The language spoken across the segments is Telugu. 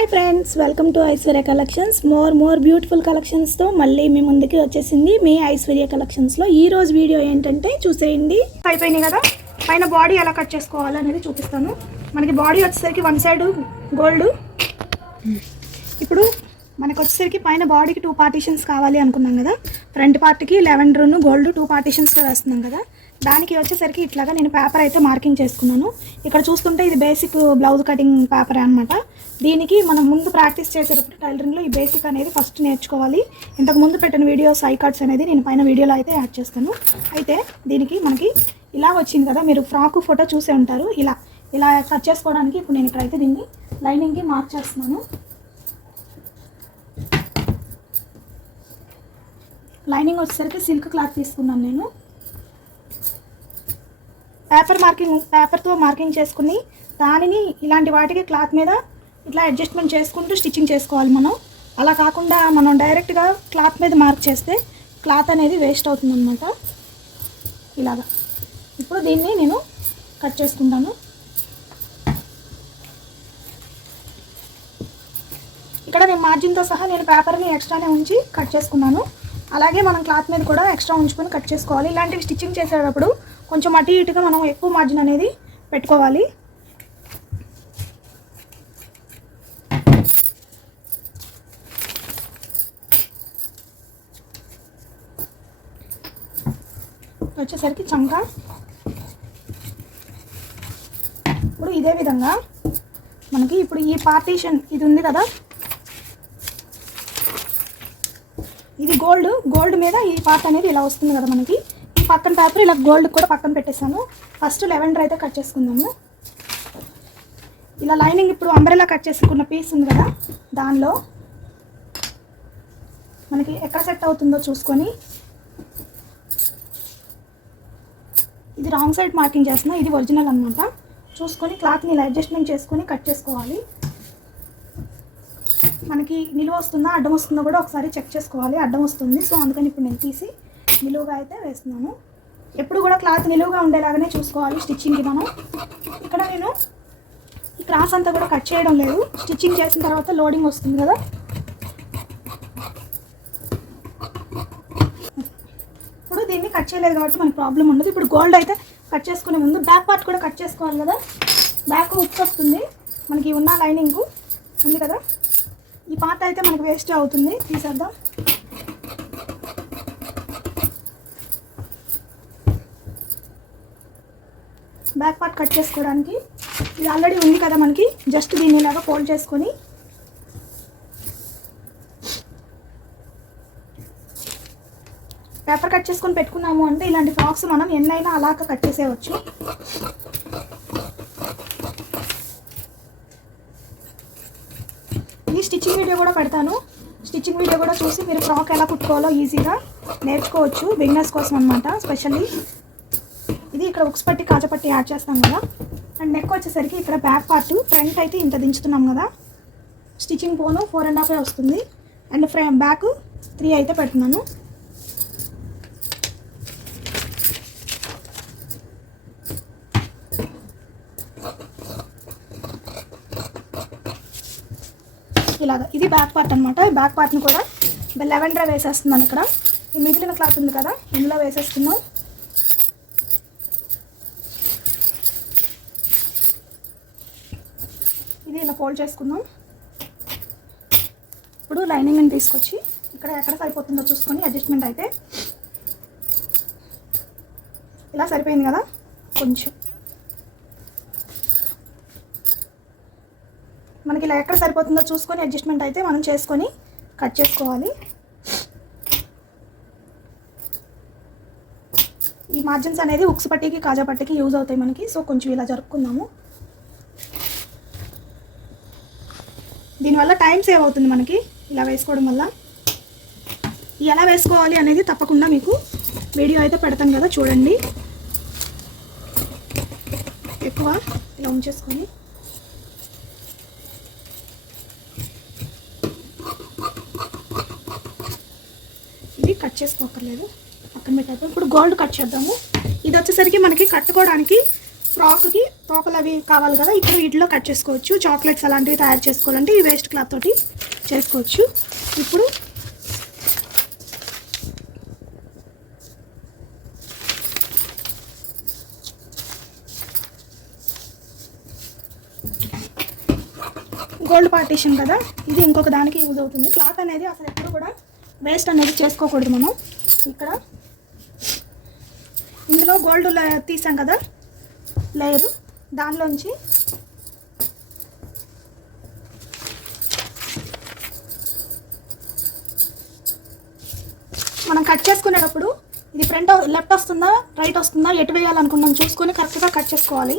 Hi friends welcome to Aishwarya collections more more beautiful కలెక్షన్స్తో మళ్ళీ మీ ముందుకి వచ్చేసింది మీ ఐశ్వర్య కలెక్షన్స్లో ఈ రోజు వీడియో ఏంటంటే చూసేయండి. అయిపోయినాయి కదా? పైన బాడీ ఎలా కట్ చేసుకోవాలి అనేది చూపిస్తాను. మనకి బాడీ వచ్చేసరికి వన్ సైడ్ గోల్డ్ ఇప్పుడు మనకు వచ్చేసరికి పైన బాడీకి టూ పార్టీషన్స్ కావాలి అనుకున్నాం కదా? ఫ్రంట్ పార్ట్కి లెవెండర్ను గోల్డ్ టూ పార్టీషన్స్గా వేస్తున్నాం కదా? దానికి వచ్చేసరికి ఇట్లాగా నేను పేపర్ అయితే మార్కింగ్ చేసుకున్నాను. ఇక్కడ చూస్తుంటే ఇది బేసిక్ బ్లౌజ్ కటింగ్ పేపర్ అనమాట దీనికి మనం ముందు ప్రాక్టీస్ చేసేటప్పుడు టైలరింగ్లో ఈ బేసిక్ అనేది ఫస్ట్ నేర్చుకోవాలి. ఇంతకు ముందు పెట్టిన వీడియోస్ ఐ కార్డ్స్ అనేది నేను పైన వీడియోలో అయితే యాడ్ చేస్తాను. అయితే దీనికి మనకి ఇలా వచ్చింది కదా మీరు ఫ్రాక్ ఫోటో చూసే ఉంటారు. ఇలా ఇలా కట్ చేసుకోవడానికి ఇప్పుడు నేను ఇక్కడైతే దీన్ని లైనింగ్కి మార్క్ చేస్తున్నాను. లైనింగ్ వచ్చేసరికి సిల్క్ క్లాత్ తీసుకున్నాను నేను. పేపర్ మార్కింగ్ పేపర్తో మార్కింగ్ చేసుకుని దానిని ఇలాంటి వాటికి క్లాత్ మీద ఇట్లా అడ్జస్ట్మెంట్ చేసుకుంటూ స్టిచ్చింగ్ చేసుకోవాలి మనం. అలా కాకుండా మనం డైరెక్ట్గా క్లాత్ మీద మార్క్ చేస్తే క్లాత్ అనేది వేస్ట్ అవుతుంది అనమాట ఇలాగా. ఇప్పుడు దీన్ని నేను కట్ చేసుకుంటాను. ఇక్కడ నేను మార్జిన్తో సహా నేను పేపర్ని ఎక్స్ట్రానే ఉంచి కట్ చేసుకున్నాను. అలాగే మనం క్లాత్ మీద కూడా ఎక్స్ట్రా ఉంచుకొని కట్ చేసుకోవాలి. ఇలాంటివి స్టిచ్చింగ్ చేసేటప్పుడు కొంచెం అటు ఇటుగా మనం ఎక్కువ మార్జిన్ అనేది పెట్టుకోవాలి. వచ్చేసరికి చంక. ఇప్పుడు ఇదే విధంగా మనకి ఇప్పుడు ఈ పార్టీషన్ ఇది ఉంది కదా? ఇది గోల్డ్ గోల్డ్ మీద ఈ పార్ట్ అనేది ఇలా వస్తుంది కదా మనకి? పక్కన పేపర్ ఇలా గోల్డ్ కూడా పక్కన పెట్టేశాను. ఫస్ట్ లెవెండర్ అయితే కట్ చేసుకుందాము. ఇలా లైనింగ్ ఇప్పుడు అంబ్రెలా కట్ చేసుకున్న పీస్ ఉంది కదా దానిలో మనకి ఎక్కడ సెట్ అవుతుందో చూసుకొని. ఇది రాంగ్ సైడ్ మార్కింగ్ చేస్తున్నా ఇది ఒరిజినల్ అనమాట చూసుకొని క్లాత్ని ఇలా అడ్జస్ట్మెంట్ చేసుకొని కట్ చేసుకోవాలి. మనకి నిలువ వస్తుందా అడ్డం వస్తుందో కూడా ఒకసారి చెక్ చేసుకోవాలి అడ్డం వస్తుంది. సో అందుకని ఇప్పుడు నేను తీసి నిలువుగా అయితే వేస్తున్నాను. ఎప్పుడు కూడా క్లాత్ నిలువుగా ఉండేలాగానే చూసుకోవాలి స్టిచ్చింగ్కి మనం. ఇక్కడ నేను ఈ క్రాస్ అంతా కూడా కట్ చేయడం లేదు. స్టిచ్చింగ్ చేసిన తర్వాత లోడింగ్ వస్తుంది కదా. ఇప్పుడు దీన్ని కట్ చేయలేదు కాబట్టి మనకి ప్రాబ్లం ఉండదు. ఇప్పుడు గోల్డ్ అయితే కట్ చేసుకునే ముందు బ్యాక్ పార్ట్ కూడా కట్ చేసుకోవాలి కదా. బ్యాక్ ఉప్పు వస్తుంది. మనకి ఉన్న లైనింగ్ ఉంది కదా. ఈ పార్ట్ అయితే మనకి వేస్ట్ అవుతుంది. తీసేద్దాం. బ్యాక్ పార్ట్ కట్ చేసుకోవడానికి. ఇది ఆల్రెడీ ఉంది కదా మనకి. జస్ట్ దీన్ని ఇలాగా ఫోల్డ్ చేసుకొని. పేపర్ కట్ చేసుకొని పెట్టుకున్నాము అంటే ఇలాంటి ఫ్రాక్స్ మనం ఎన్నైనా అలాగ కట్ చేసేయవచ్చు ఈ స్టిచ్చింగ్ వీడియో కూడా పెడతాను. స్టిచ్చింగ్ వీడియో కూడా చూసి మీరు ఫ్రాక్ ఎలా కుట్టుకోవాలో ఈజీగా నేర్చుకోవచ్చు. బిగినర్స్ కోసం అనమాట స్పెషల్లీ. ఇది ఇక్కడ ఉక్స్ పట్టి కాజపట్టి యాడ్ చేస్తాం కదా. అండ్ నెక్ వచ్చేసరికి ఇక్కడ బ్యాక్ పార్ట్ ఫ్రంట్ అయితే ఇంత దించుతున్నాం కదా. స్టిచ్చింగ్ పోను ఫోర్ అండ్ హాఫ్ వస్తుంది. అండ్ ఫ్రే బ్యాక్ త్రీ అయితే పెడుతున్నాను. ఇలాగ. ఇది బ్యాక్ పార్ట్ అనమాట ఈ బ్యాక్ పార్ట్ని కూడా లెవెన్ డ్రా వేసేస్తున్నాను ఇక్కడ. ఈ మిగిలిన క్లాత్ ఉంది కదా ఇందులో వేసేస్తున్నాం. ఇది ఇలా ఫోల్డ్ చేసుకుందాం. ఇప్పుడు లైనింగ్ని తీసుకొచ్చి ఇక్కడ ఎక్కడ సరిపోతుందో చూసుకొని అడ్జస్ట్మెంట్ అయితే ఇలా సరిపోయింది కదా? కొంచెం. మనకి ఇలా ఎక్కడ సరిపోతుందో చూసుకొని అడ్జస్ట్మెంట్ అయితే మనం చేసుకొని కట్ చేసుకోవాలి. ఈ మార్జిన్స్ అనేది ఉక్స్ పట్టికి కాజా పట్టికి యూజ్ అవుతాయి మనకి. సో కొంచెం ఇలా జరుపుకుందాము. దీనివల్ల టైం సేవ్ అవుతుంది మనకి ఇలా వేసుకోవడం వల్ల. ఎలా వేసుకోవాలి అనేది తప్పకుండా మీకు వీడియో అయితే పెడతాను కదా చూడండి. ఎక్కువ ఇలా ఉంచేసుకొని. ఇది కట్ చేసుకోకర్లేదు. పక్కన పెట్టాక ఇప్పుడు గోల్డ్ కట్ చేద్దాము. ఇది వచ్చేసరికి మనకి కట్టుకోవడానికి ఫ్రాక్కి తోకలు అవి కావాలి కదా ఇప్పుడు వీటిలో కట్ చేసుకోవచ్చు. చాక్లెట్స్ అలాంటివి తయారు చేసుకోవాలంటే ఈ వేస్ట్ క్లాత్ తోటి చేసుకోవచ్చు. ఇప్పుడు గోల్డ్ పార్టీషన్ కదా ఇది ఇంకొక దానికి యూజ్ అవుతుంది. క్లాత్ అనేది అసలు ఎప్పుడు కూడా వేస్ట్ అనేది చేసుకోకూడదు మనం. ఇక్కడ ఇందులో గోల్డ్ తీసాం కదా లేయరు. దానిలోంచి మనం కట్ చేసుకునేటప్పుడు ఇది ఫ్రంట్ లెఫ్ట్ వస్తుందా రైట్ వస్తుందా ఎటు వేయాలనుకున్నాం చూసుకొని కరెక్ట్గా కట్ చేసుకోవాలి.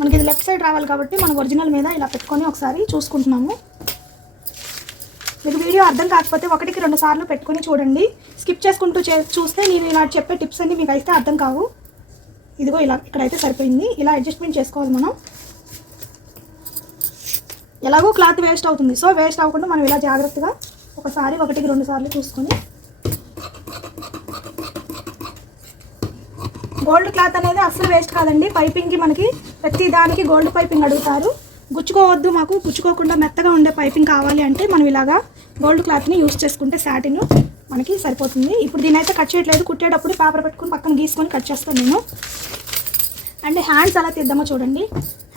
మనకి ఇది లెఫ్ట్ సైడ్ రావాలి కాబట్టి మనం ఒరిజినల్ మీద ఇలా పెట్టుకొని ఒకసారి చూసుకుంటున్నాము. మీకు వీడియో అర్థం కాకపోతే ఒకటికి రెండు సార్లు పెట్టుకొని చూడండి. స్కిప్ చేసుకుంటూ చూస్తే నేను ఇలా చెప్పే టిప్స్ అన్ని మీకు అయితే అర్థం కావు. ఇదిగో ఇలా ఇక్కడైతే సరిపోయింది. ఇలా అడ్జస్ట్మెంట్ చేసుకోవాలి మనం. ఎలాగో క్లాత్ వేస్ట్ అవుతుంది. సో వేస్ట్ అవ్వకుండా మనం ఇలా జాగ్రత్తగా ఒకసారి ఒకటికి రెండు సార్లు చూసుకొని. గోల్డ్ క్లాత్ అనేది అస్సలు వేస్ట్ కాదండి. పైపింగ్కి మనకి ప్రతి దానికి గోల్డ్ పైపింగ్ అడుగుతారు. గుచ్చుకోవద్దు మాకు. గుచ్చుకోకుండా మెత్తగా ఉండే పైపింగ్ కావాలి అంటే మనం ఇలాగా గోల్డ్ క్లాత్ని యూస్ చేసుకుంటే శాటిన్ మనకి సరిపోతుంది. ఇప్పుడు దీని అయితే కట్ చేయట్లేదు. కుట్టేటప్పుడు పేపర్ పెట్టుకుని పక్కన గీసుకొని కట్ చేస్తాను నేను. అండ్ హ్యాండ్స్ ఎలా తీద్దామో చూడండి.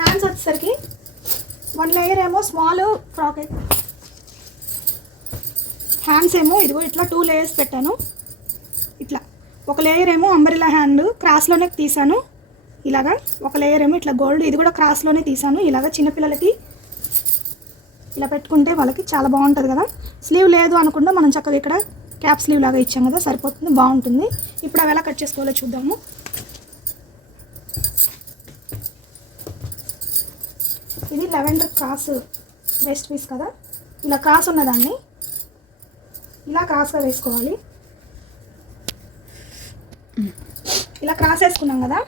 హ్యాండ్స్ వచ్చేసరికి వన్ లేయర్ ఏమో స్మాల్ ఫ్రాక్ హ్యాండ్స్ ఏమో ఇదిగో ఇట్లా టూ లేయర్స్ పెట్టాను. ఇట్లా. ఒక లేయర్ ఏమో అంబరిలా హ్యాండ్ క్రాస్లోనే తీసాను ఇలాగా. ఒక లేయర్ ఏమో ఇట్లా గోల్డ్ ఇది కూడా క్రాస్లోనే తీసాను ఇలాగా చిన్నపిల్లలకి ఇలా పెట్టుకుంటే వాళ్ళకి చాలా బాగుంటుంది కదా. స్లీవ్ లేదు అనుకుండా మనం చక్కగా ఇక్కడ క్యాప్ స్లీవ్ లాగా ఇచ్చాం కదా సరిపోతుంది బాగుంటుంది. ఇప్పుడు అవి ఎలా కట్ చేసుకోవాలో చూద్దాము. ఇది లెవెండర్ క్రాస్ వెస్ట్ పీస్ కదా. ఇలా క్రాస్ ఉన్నదాన్ని ఇలా క్రాస్గా వేసుకోవాలి. ఇలా క్రాస్ వేసుకున్నాం కదా.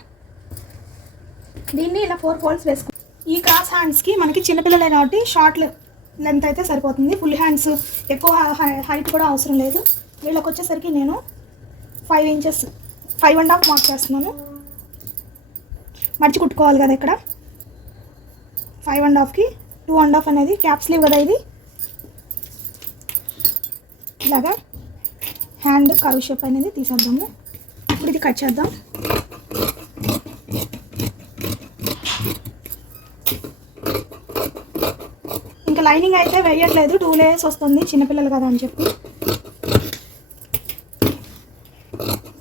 దీన్ని ఇలా ఫోర్ ఫోల్డ్స్ వేసుకున్నాం. ఈ క్రాస్ హ్యాండ్స్కి మనకి చిన్నపిల్లలే కాబట్టి షార్ట్ లెంత్ అయితే సరిపోతుంది. ఫుల్ హ్యాండ్స్ ఎక్కువ హైట్ కూడా అవసరం లేదు. వీళ్ళకి వచ్చేసరికి నేను five inches five and half mark చేస్తున్నాను. మడిచి కుట్టుకోవాలి కదా ఇక్కడ. ఫైవ్ అండ్ హాఫ్కి టూ అండ్ హాఫ్ అనేది క్యాప్ స్లీవ్ కదా ఇది. ఇలాగా హ్యాండ్ కరువు షేప్ అనేది తీసేద్దాము. ఇప్పుడు ఇది కట్ చేద్దాం. లైనింగ్ అయితే వేయట్లేదు. టూ లేయర్స్ వస్తుంది. చిన్నపిల్లలు కదా అని చెప్పి.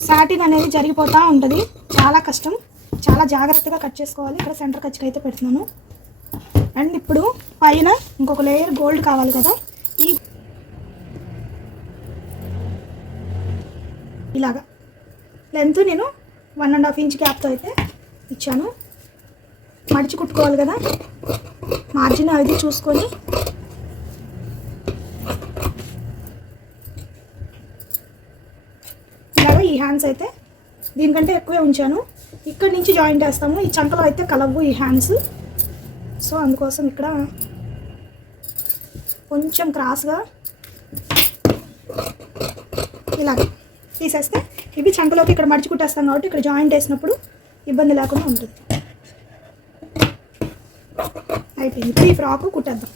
సాటిన్ అనేది జరిగిపోతూ ఉంటుంది. చాలా కష్టం. చాలా జాగ్రత్తగా కట్ చేసుకోవాలి. ఇక్కడ సెంటర్ ఖర్చుకి అయితే పెడుతున్నాను. అండ్ ఇప్పుడు పైన ఇంకొక లేయర్ గోల్డ్ కావాలి కదా. ఈ ఇలాగా. లెంత్ నేను వన్ అండ్ హాఫ్ ఇంచ్ గ్యాప్తో అయితే ఇచ్చాను. మడిచి కుట్టుకోవాలి కదా? మార్జిన్ అది చూసుకొని. ఇలాగ ఈ హ్యాండ్స్ అయితే దీనికంటే ఎక్కువే ఉంచాను. ఇక్కడ నుంచి జాయింట్ వేస్తాము ఈ చంకలో అయితే కలవు ఈ హ్యాండ్స్ సో అందుకోసం ఇక్కడ కొంచెం క్రాస్గా ఇలాగ తీసేస్తే ఇవి చంకలోకి ఇక్కడ మడిచి కుట్టేస్తాం కాబట్టి ఇక్కడ జాయింట్ వేసినప్పుడు ఇబ్బంది లేకుండా ఉంటుంది. అయిపోయింది. ఇప్పుడు ఈ ఫ్రాక్ కుట్టేద్దాం.